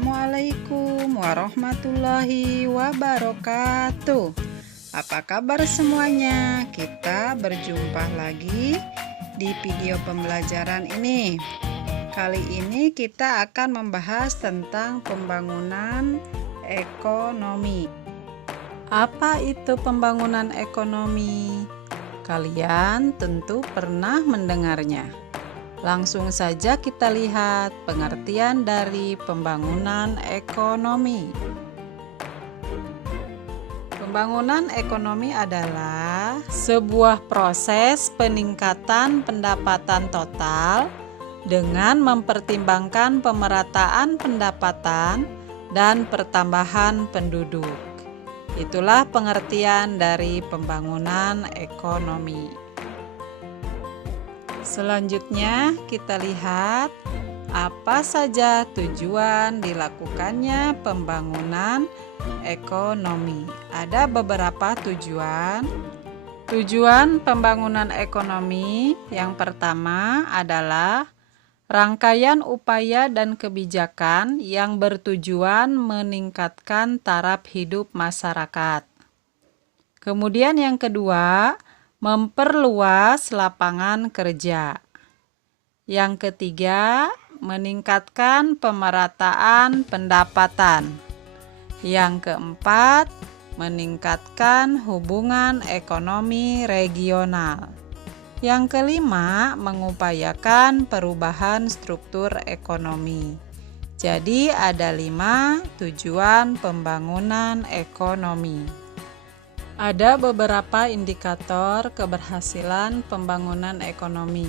Assalamualaikum warahmatullahi wabarakatuh. Apa kabar semuanya? Kita berjumpa lagi di video pembelajaran ini. Kali ini kita akan membahas tentang pembangunan ekonomi. Apa itu pembangunan ekonomi? Kalian tentu pernah mendengarnya. Langsung saja kita lihat pengertian dari pembangunan ekonomi. Pembangunan ekonomi adalah sebuah proses peningkatan pendapatan total dengan mempertimbangkan pemerataan pendapatan dan pertambahan penduduk. Itulah pengertian dari pembangunan ekonomi. Selanjutnya kita lihat apa saja tujuan dilakukannya pembangunan ekonomi. Ada beberapa tujuan. Tujuan pembangunan ekonomi yang pertama adalah rangkaian upaya dan kebijakan yang bertujuan meningkatkan taraf hidup masyarakat. Kemudian yang kedua, memperluas lapangan kerja. Yang ketiga, meningkatkan pemerataan pendapatan. Yang keempat, meningkatkan hubungan ekonomi regional. Yang kelima, mengupayakan perubahan struktur ekonomi. Jadi ada 5 tujuan pembangunan ekonomi. Ada beberapa indikator keberhasilan pembangunan ekonomi.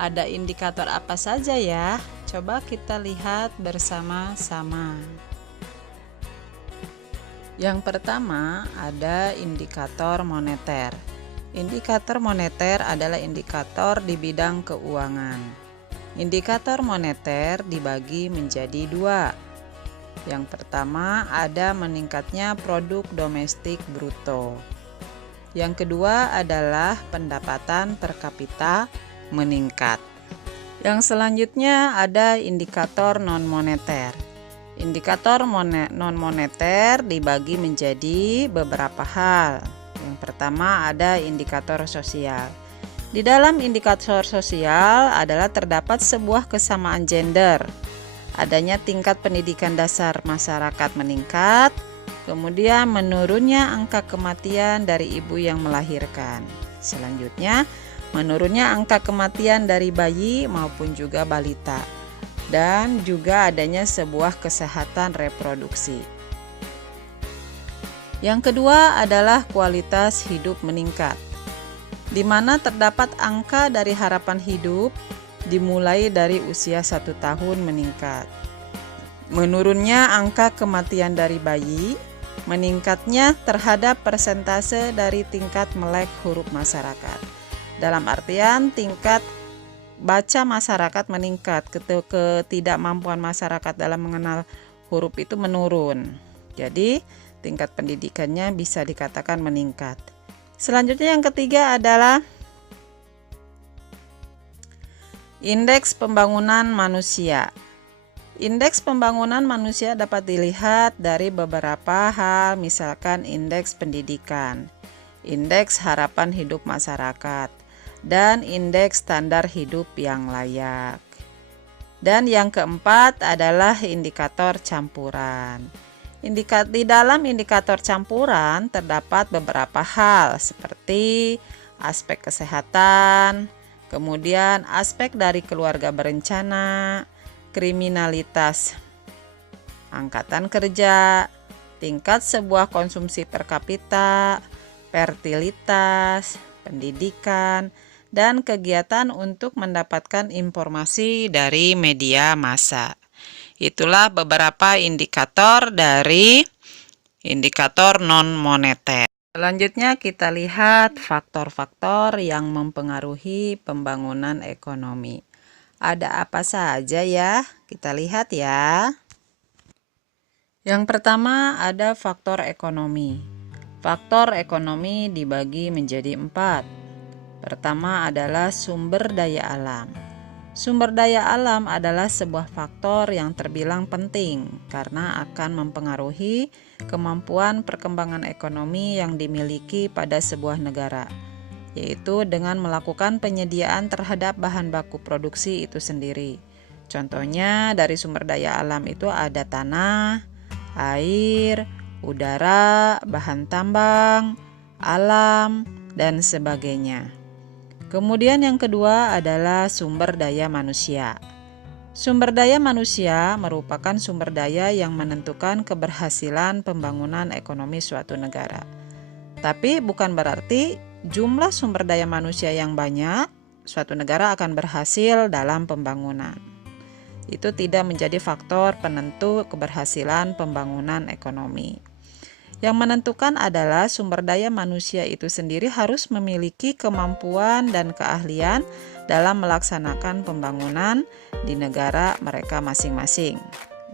Ada indikator apa saja ya? Coba kita lihat bersama-sama. Yang pertama ada indikator moneter. Indikator moneter adalah indikator di bidang keuangan. Indikator moneter dibagi menjadi 2. Yang pertama ada meningkatnya produk domestik bruto. Yang kedua adalah pendapatan per kapita meningkat. Yang selanjutnya ada indikator non-moneter. Indikator non-moneter dibagi menjadi beberapa hal. Yang pertama ada indikator sosial. Di dalam indikator sosial adalah terdapat sebuah kesamaan gender. Adanya tingkat pendidikan dasar masyarakat meningkat, kemudian menurunnya angka kematian dari ibu yang melahirkan. Selanjutnya, menurunnya angka kematian dari bayi maupun juga balita, dan juga adanya sebuah kesehatan reproduksi. Yang kedua adalah kualitas hidup meningkat, di mana terdapat angka dari harapan hidup dimulai dari usia 1 tahun meningkat. Menurunnya angka kematian dari bayi, meningkatnya terhadap persentase dari tingkat melek huruf masyarakat. Dalam artian tingkat baca masyarakat meningkat, ketidakmampuan masyarakat dalam mengenal huruf itu menurun. Jadi, tingkat pendidikannya bisa dikatakan meningkat. Selanjutnya yang ketiga adalah indeks pembangunan manusia. Indeks pembangunan manusia dapat dilihat dari beberapa hal, misalkan indeks pendidikan, indeks harapan hidup masyarakat, dan indeks standar hidup yang layak. Dan yang keempat adalah indikator campuran. Di dalam indikator campuran terdapat beberapa hal seperti aspek kesehatan, kemudian aspek dari keluarga berencana, kriminalitas, angkatan kerja, tingkat sebuah konsumsi per kapita, fertilitas, pendidikan, dan kegiatan untuk mendapatkan informasi dari media massa. Itulah beberapa indikator dari indikator non-moneter. Selanjutnya kita lihat faktor-faktor yang mempengaruhi pembangunan ekonomi. Ada apa saja ya? Kita lihat ya. Yang pertama ada faktor ekonomi. Faktor ekonomi dibagi menjadi 4. Pertama adalah sumber daya alam. Sumber daya alam adalah sebuah faktor yang terbilang penting karena akan mempengaruhi kemampuan perkembangan ekonomi yang dimiliki pada sebuah negara, yaitu dengan melakukan penyediaan terhadap bahan baku produksi itu sendiri. Contohnya dari sumber daya alam itu ada tanah, air, udara, bahan tambang, alam, dan sebagainya. Kemudian yang kedua adalah sumber daya manusia. Sumber daya manusia merupakan sumber daya yang menentukan keberhasilan pembangunan ekonomi suatu negara. Tapi bukan berarti jumlah sumber daya manusia yang banyak, suatu negara akan berhasil dalam pembangunan. Itu tidak menjadi faktor penentu keberhasilan pembangunan ekonomi. Yang menentukan adalah sumber daya manusia itu sendiri harus memiliki kemampuan dan keahlian dalam melaksanakan pembangunan di negara mereka masing-masing.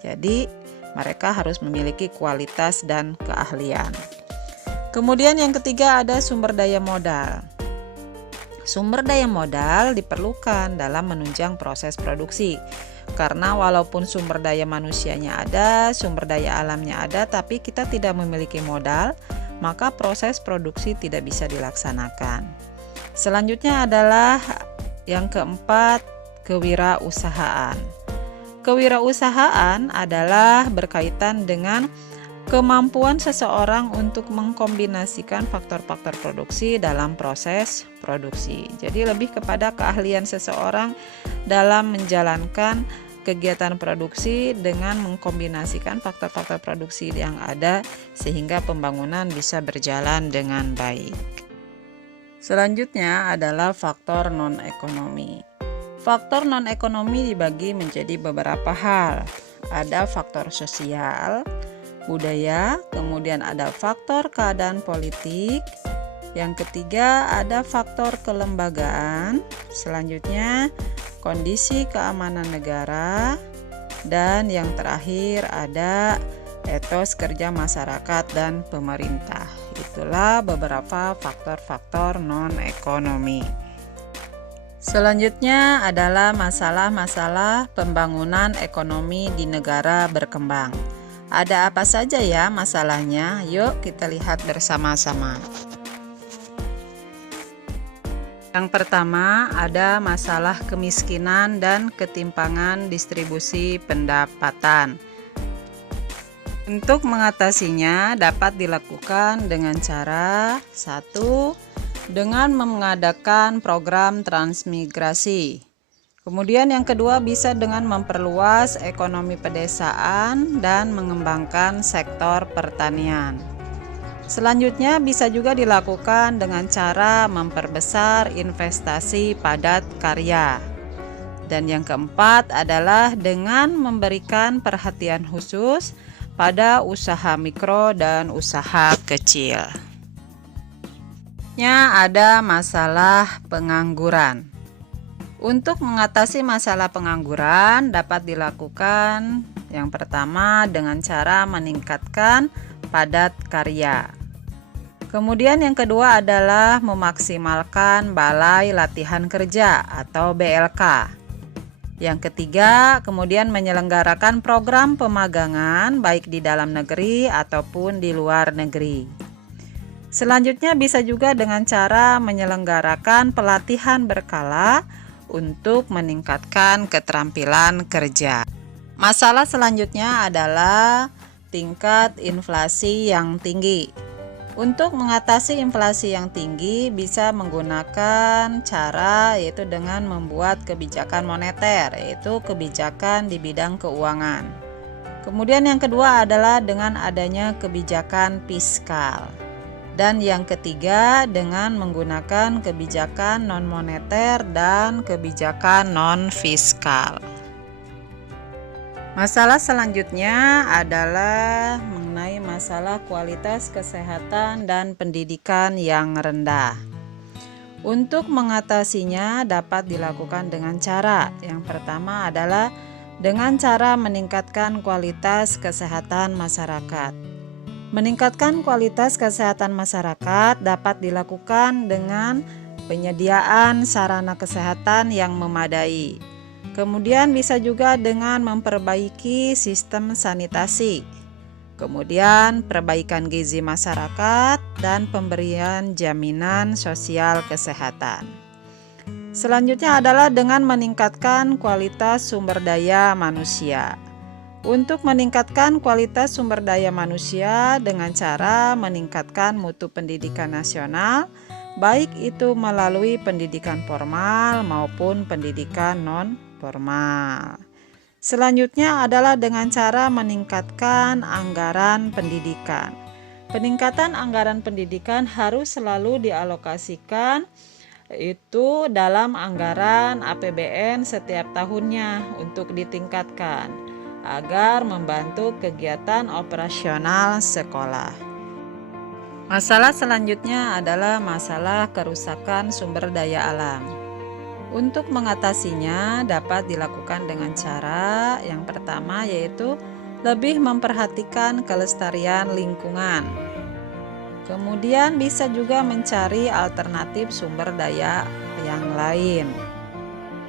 Jadi, mereka harus memiliki kualitas dan keahlian. Kemudian yang ketiga ada sumber daya modal. Sumber daya modal diperlukan dalam menunjang proses produksi. Karena walaupun sumber daya manusianya ada, sumber daya alamnya ada, tapi kita tidak memiliki modal, maka proses produksi tidak bisa dilaksanakan. Selanjutnya adalah yang keempat, kewirausahaan. Kewirausahaan adalah berkaitan dengan kemampuan seseorang untuk mengkombinasikan faktor-faktor produksi dalam proses produksi. Jadi lebih kepada keahlian seseorang dalam menjalankan kegiatan produksi dengan mengkombinasikan faktor-faktor produksi yang ada sehingga pembangunan bisa berjalan dengan baik. Selanjutnya adalah faktor non-ekonomi. Faktor non-ekonomi dibagi menjadi beberapa hal. Ada faktor sosial, budaya, kemudian ada faktor keadaan politik, yang ketiga ada faktor kelembagaan, selanjutnya kondisi keamanan negara, dan yang terakhir ada etos kerja masyarakat dan pemerintah. Itulah beberapa faktor-faktor non-ekonomi. Selanjutnya adalah masalah-masalah pembangunan ekonomi di negara berkembang. Ada apa saja ya masalahnya? Yuk kita lihat bersama-sama. Yang pertama ada masalah kemiskinan dan ketimpangan distribusi pendapatan. Untuk mengatasinya dapat dilakukan dengan cara 1. Dengan mengadakan program transmigrasi. Kemudian yang kedua bisa dengan memperluas ekonomi pedesaan dan mengembangkan sektor pertanian. Selanjutnya bisa juga dilakukan dengan cara memperbesar investasi padat karya. Dan yang keempat adalah dengan memberikan perhatian khusus pada usaha mikro dan usaha kecil. Ada masalah pengangguran. Untuk mengatasi masalah pengangguran dapat dilakukan yang pertama dengan cara meningkatkan padat karya. Kemudian yang kedua adalah memaksimalkan balai latihan kerja atau BLK. Yang ketiga, kemudian menyelenggarakan program pemagangan baik di dalam negeri ataupun di luar negeri. Selanjutnya bisa juga dengan cara menyelenggarakan pelatihan berkala untuk meningkatkan keterampilan kerja. Masalah selanjutnya adalah tingkat inflasi yang tinggi. Untuk mengatasi inflasi yang tinggi bisa menggunakan cara yaitu dengan membuat kebijakan moneter, yaitu kebijakan di bidang keuangan. Kemudian yang kedua adalah dengan adanya kebijakan fiskal. Dan yang ketiga dengan menggunakan kebijakan non-moneter dan kebijakan non-fiskal. Masalah selanjutnya adalah mengenai masalah kualitas kesehatan dan pendidikan yang rendah. Untuk mengatasinya dapat dilakukan dengan cara yang pertama adalah dengan cara meningkatkan kualitas kesehatan masyarakat. Meningkatkan kualitas kesehatan masyarakat dapat dilakukan dengan penyediaan sarana kesehatan yang memadai. Kemudian bisa juga dengan memperbaiki sistem sanitasi. Kemudian perbaikan gizi masyarakat dan pemberian jaminan sosial kesehatan. Selanjutnya adalah dengan meningkatkan kualitas sumber daya manusia. Untuk meningkatkan kualitas sumber daya manusia dengan cara meningkatkan mutu pendidikan nasional, baik itu melalui pendidikan formal maupun pendidikan non-formal. Selanjutnya adalah dengan cara meningkatkan anggaran pendidikan. Peningkatan anggaran pendidikan harus selalu dialokasikan itu dalam anggaran APBN setiap tahunnya untuk ditingkatkan agar membantu kegiatan operasional sekolah. Masalah selanjutnya adalah masalah kerusakan sumber daya alam. Untuk mengatasinya dapat dilakukan dengan cara yang pertama, yaitu lebih memperhatikan kelestarian lingkungan. Kemudian bisa juga mencari alternatif sumber daya yang lain.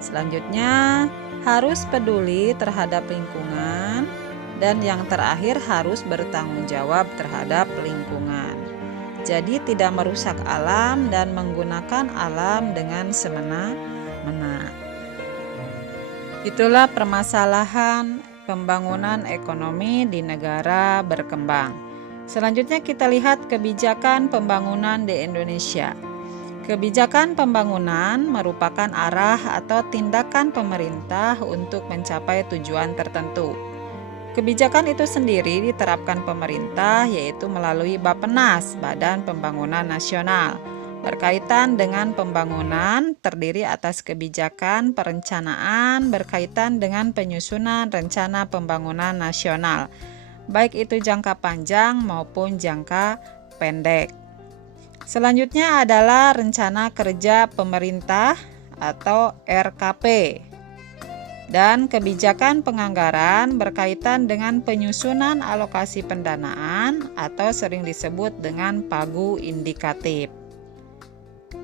Selanjutnya harus peduli terhadap lingkungan, dan yang terakhir harus bertanggung jawab terhadap lingkungan. Jadi tidak merusak alam dan menggunakan alam dengan semena-mena. Itulah permasalahan pembangunan ekonomi di negara berkembang. Selanjutnya kita lihat kebijakan pembangunan di Indonesia. Kebijakan pembangunan merupakan arah atau tindakan pemerintah untuk mencapai tujuan tertentu. Kebijakan itu sendiri diterapkan pemerintah, yaitu melalui Bappenas, Badan Pembangunan Nasional. Berkaitan dengan pembangunan terdiri atas kebijakan perencanaan berkaitan dengan penyusunan rencana pembangunan nasional, baik itu jangka panjang maupun jangka pendek. Selanjutnya adalah rencana kerja pemerintah atau RKP, dan kebijakan penganggaran berkaitan dengan penyusunan alokasi pendanaan atau sering disebut dengan pagu indikatif.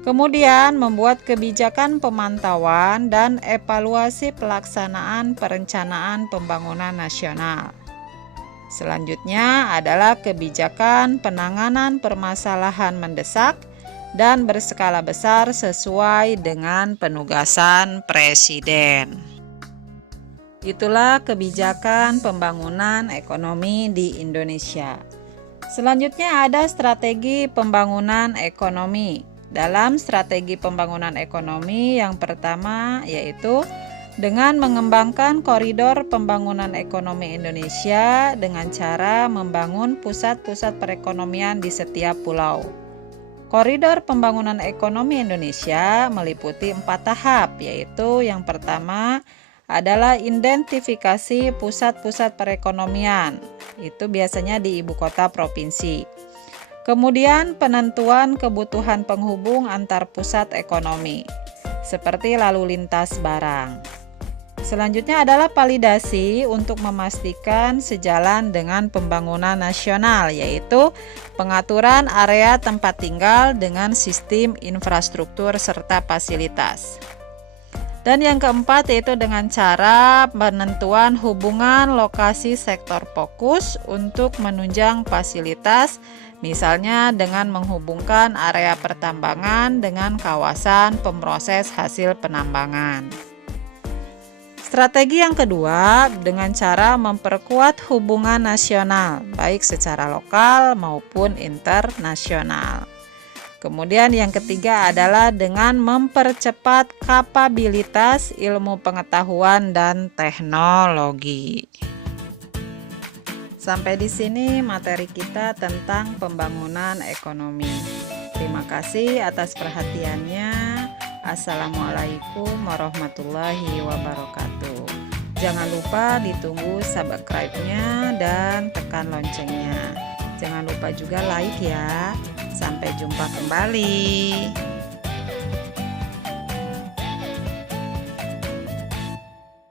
Kemudian membuat kebijakan pemantauan dan evaluasi pelaksanaan perencanaan pembangunan nasional. Selanjutnya adalah kebijakan penanganan permasalahan mendesak dan berskala besar sesuai dengan penugasan Presiden. Itulah kebijakan pembangunan ekonomi di Indonesia. Selanjutnya ada strategi pembangunan ekonomi. Dalam strategi pembangunan ekonomi yang pertama yaitu dengan mengembangkan koridor pembangunan ekonomi Indonesia dengan cara membangun pusat-pusat perekonomian di setiap pulau. Koridor pembangunan ekonomi Indonesia meliputi 4 tahap, yaitu yang pertama adalah identifikasi pusat-pusat perekonomian. Itu biasanya di ibu kota provinsi. Kemudian penentuan kebutuhan penghubung antar pusat ekonomi, seperti lalu lintas barang. Selanjutnya adalah validasi untuk memastikan sejalan dengan pembangunan nasional, yaitu pengaturan area tempat tinggal dengan sistem infrastruktur serta fasilitas. Dan yang keempat yaitu dengan cara penentuan hubungan lokasi sektor fokus untuk menunjang fasilitas, misalnya dengan menghubungkan area pertambangan dengan kawasan pemroses hasil penambangan. Strategi yang kedua dengan cara memperkuat hubungan nasional, baik secara lokal maupun internasional. Kemudian yang ketiga adalah dengan mempercepat kapabilitas ilmu pengetahuan dan teknologi. Sampai di sini materi kita tentang pembangunan ekonomi. Terima kasih atas perhatiannya. Assalamualaikum warahmatullahi wabarakatuh. Jangan lupa ditunggu subscribe-nya dan tekan loncengnya. Jangan lupa juga like ya. Sampai jumpa kembali.